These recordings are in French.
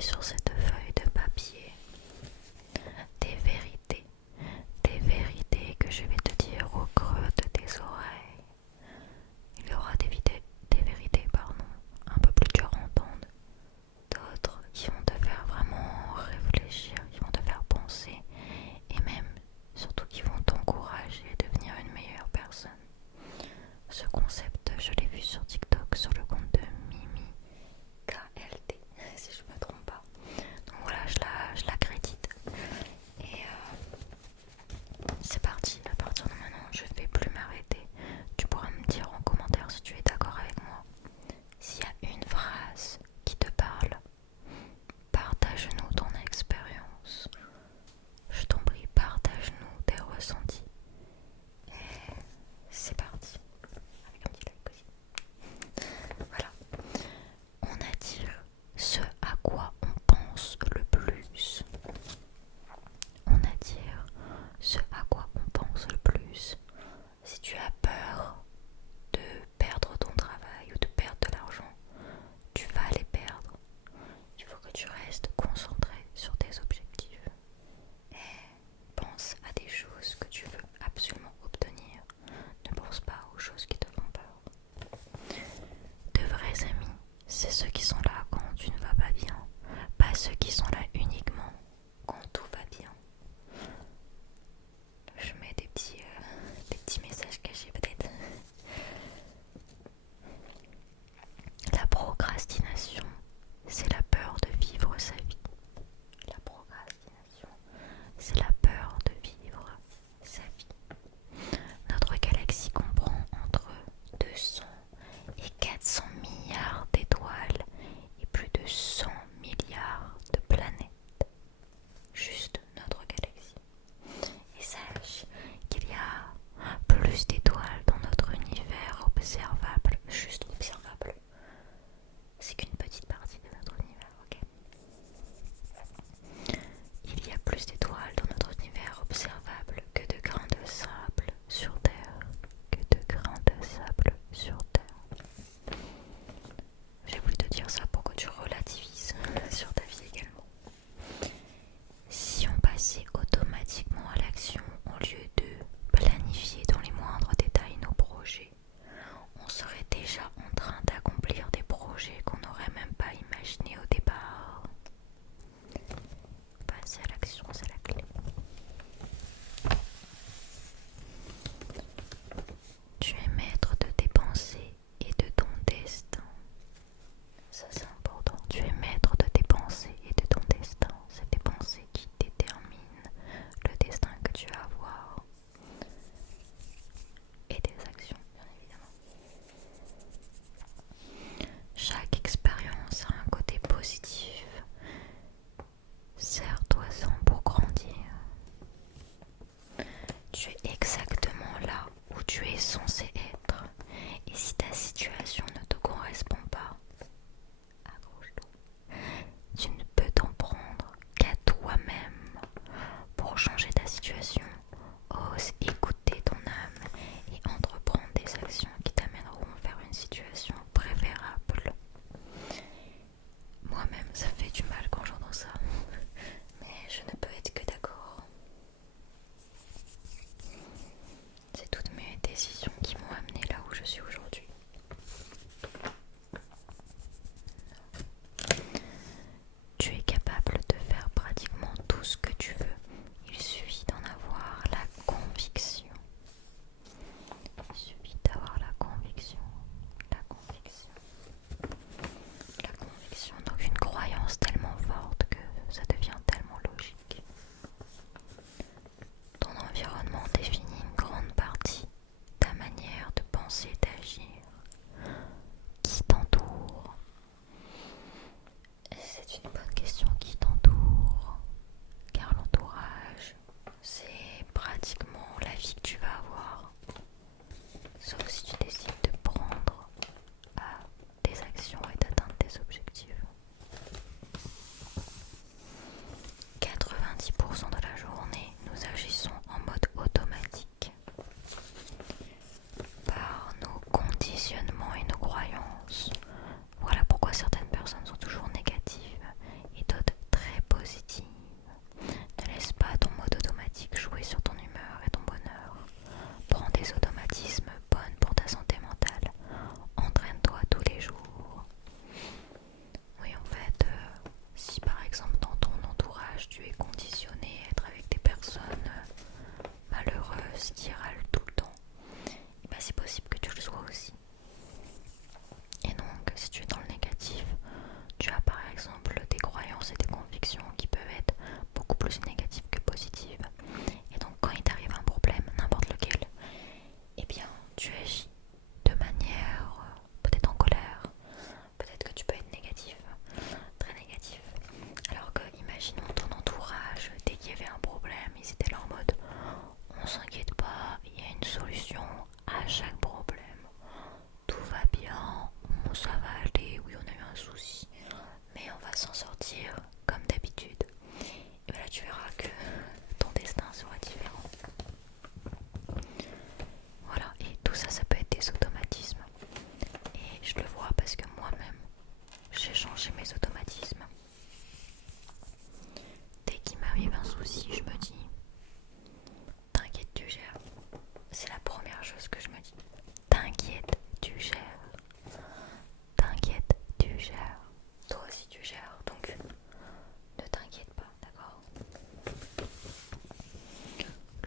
écrit sur cette feuille de papier des vérités que je vais te dire au creux de tes oreilles. Il y aura des vérités, pardon, un peu plus dures à entendre, d'autres qui vont te faire vraiment réfléchir, qui vont te faire penser et même surtout qui vont t'encourager à devenir une meilleure personne. Ce concept, je l'ai vu sur TikTok sur le compte de Mimi KLT, si je ne me trompe pas. agir comme d'habitude. Et voilà, tu verras que ton destin sera différent. Voilà, et tout ça, ça peut être des automatismes. Et je le vois parce que moi-même, j'ai changé mes automatismes. Dès qu'il m'arrive un souci, je me dis, t'inquiète, tu gères. C'est la première chose que je me dis. T'inquiète, tu gères. T'inquiète, tu gères. Toi aussi tu gères, donc ne t'inquiète pas, d'accord?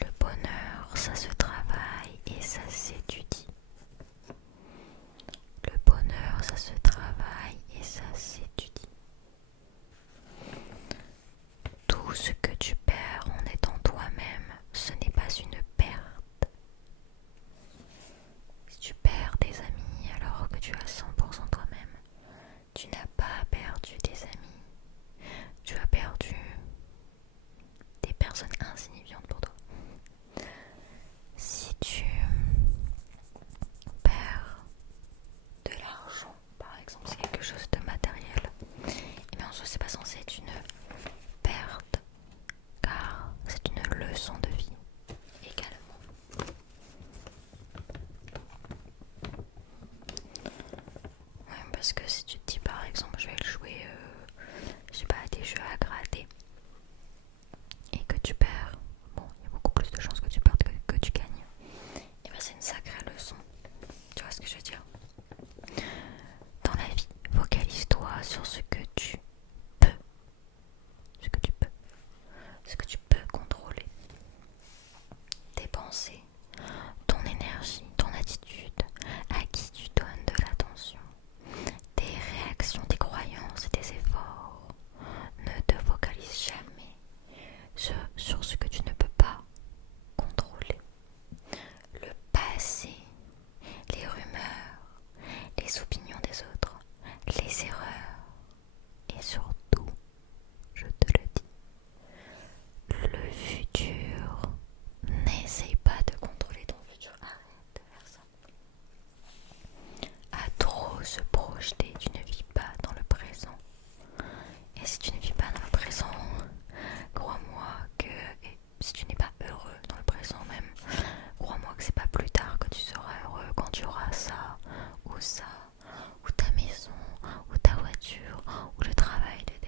Le bonheur, ça se travaille et ça s'étudie. Le bonheur, ça se travaille et ça s'étudie. Tout ce que tu perds en étant toi-même, ce n'est pas une perte. Si tu perds des amis alors que tu as 100% toi-même, tu n'as pas perdu des amis. Tu as perdu des personnes insignifiantes pour toi. Si tu perds de l'argent, par exemple, c'est quelque chose de matériel, et bien en soi c'est pas censé être une perte, car c'est une leçon de vie également. Ouais, parce que si tu te dis par exemple je vais le jouer, je sais pas, à des jeux à gratter, et que tu perds, bon, il y a beaucoup plus de chances que tu perdes que tu gagnes, et bien c'est une sacrée leçon. Tu vois ce que je veux dire? Dans la vie, focalise-toi sur ce que tu peux, ce que tu peux, ce que tu peux contrôler. Tes pensées, ton énergie, ton attitude, à qui tu donnes de l'attention, tes réactions, tes croyances et tes efforts. Ne te focalise jamais sur ce que tu ne peux pas contrôler. Le passé, les rumeurs, les opinions des autres, les erreurs et surtout, je te le dis, le futur. N'essaye pas de contrôler ton futur, arrête de faire ça. À trop se projeter, tu ne vis pas dans le présent. Et si tu ne vis pas dans le présent, crois-moi que si tu n'es pas heureux dans le présent même, crois-moi que c'est pas plus tard que tu seras heureux quand tu auras ça, ou ta maison, ou ta voiture, ou le travail de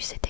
eu cette